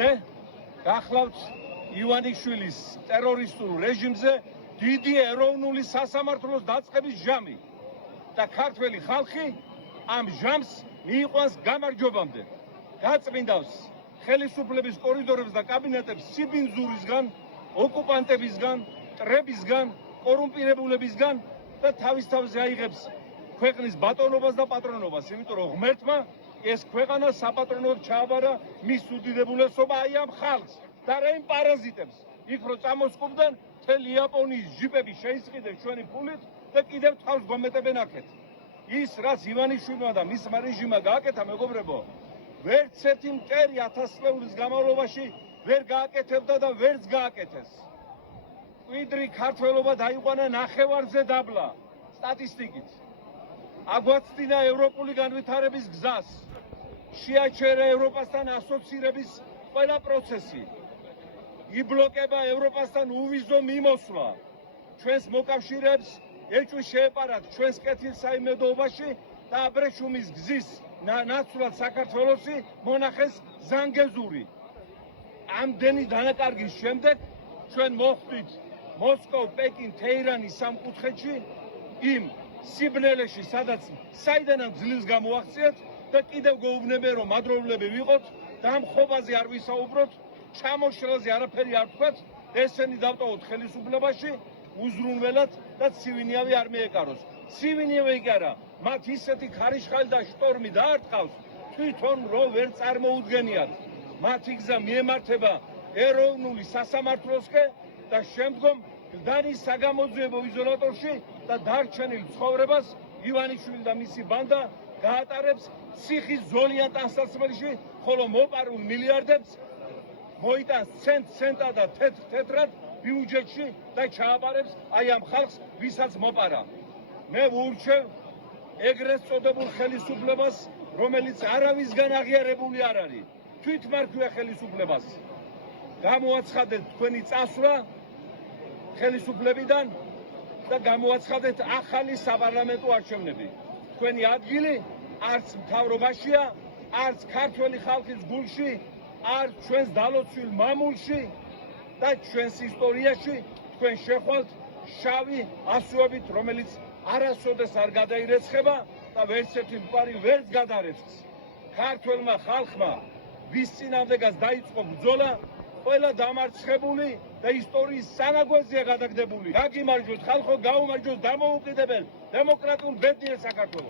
გახლავთ ივანიშვილის ტერორისტულ რეჟიმზე დიდი ეროვნული სასამართლოს დაწყების ჟამი და ქართველი ხალხი ამ ჟამს მიიყვანს გამარჯვებამდე. გაწმინდავს ხელისუფლების კორიდორებს და კაბინეტებს სიბინძურისგან, ოკუპანტებისგან, მტრებისგან, კორუმპირებულებისგან და თავის თავზე აიღებს ქვეყნის ბატონობას და პატრონობას, იმიტომ რომ ღმერთმა ეს ქვეყანა საპატრონოდ ჩააბარა მის უდიდებულესობა აი ამ ხალხს და რა იმ პარაზიტებს. იქ რო წამოსკობდნენ, მთელი იაპონიის ჯიპები შეისყიდნენ ჩვენი ფულით და კიდევ თავს გომეტებენ აქეთ. ის რაც ივანიშვილმა და მისმა რეჟიმმა გააკეთა, მეგობრებო, ვერც ერთი მტერი 1000 წლების განმავლობაში ვერ გააკეთებდა და ვერც გააკეთეს. კვიდრი ქართველობა დაიყვანა ნახევარზე დაბლა სტატისტიკით. აგვაცდინა ევროპული განვითარების გზას. შეაჩერა ევროპასთან ასოცირების ყველა პროცესი. იბლოკება ევროპასთან უვიზო მიმოსვლა. ჩვენს მოკავშირეებს ეჭვი შეეპარათ ჩვენს კეთილსაიმედოობაში და აბრეშუმის გზის ნაცვლად საქართველოსი მონახეს ზანგეზური. ამდენი დანაკარგის შემდეგ ჩვენ მოხვდით მოსკოვ, პეკინ, თეირანის სამკუთხედში იმ სიბნელეში, სადაც საიდანაც ძლივს გამოახციეთ და კიდევ გვეუბნებიან, რომ მადროულები ვიყოთ და ამ ხობაზე არ ვისაუბროთ, ჩამოშლაზე არაფერი არ თქვათ, ესენი დავტოვოთ ხელისუფლებაში, უზრუნველად და ცივინიავი არ მიეკაროს. ცივინიავი კი არა, მათ ისეთი ქარიშხალი და შტორმი დაარტყავს, თვითონ რო ვერ წარმოუდგენიათ. მათი გზა მიემართება ეროვნული სასამართლოსკენ და შემდგომ გდანის საგამოძიებო იზოლატორში და დარჩენილ ცხოვრებას ივანიშვილი და მისი ბანდა გაატარებს ციხის ზოლიან ტანსაცმელში, ხოლო მოპარულ მილიარდებს მოიტანს ცენტ-ცენტა და თეთრ-თეთრად ბიუჯეტში და ჩააბარებს აი ამ ხალხს, ვისაც მოპარა. მე ვურჩევ ეგრეთ წოდებულ ხელისუფლებას, რომელიც არავისგან აღიარებული არ არის, თვითმარქვია ხელისუფლებას. გამოაცხადეთ თქვენი წასვლა ხელისუფლებიდან და გამოაცხადეთ ახალი საპარლამენტო არჩევნები. თქვენი ადგილი არც მთავრობაშია, არც ქართველი ხალხის გულში, არც ჩვენს დალოცვილ მამულში და ჩვენს ისტორიაში თქვენ შეხვალთ შავი ასოებით, რომელიც არასოდეს არ გადაირეცხება და ვერც ერთი მყარი ვერც გადარეცხს. ქართველმა ხალხმა, ვის წინააღმდეგაც დაიწყო ბრძოლა, ყველა დამარცხებული და ისტორიის სანაგვეზია გადაგდებული. გაგიმარჯვოთ ხალხო, გაუმარჯვოთ დამოუკიდებელ დემოკრატიულ ბედნიერ საქართველოს.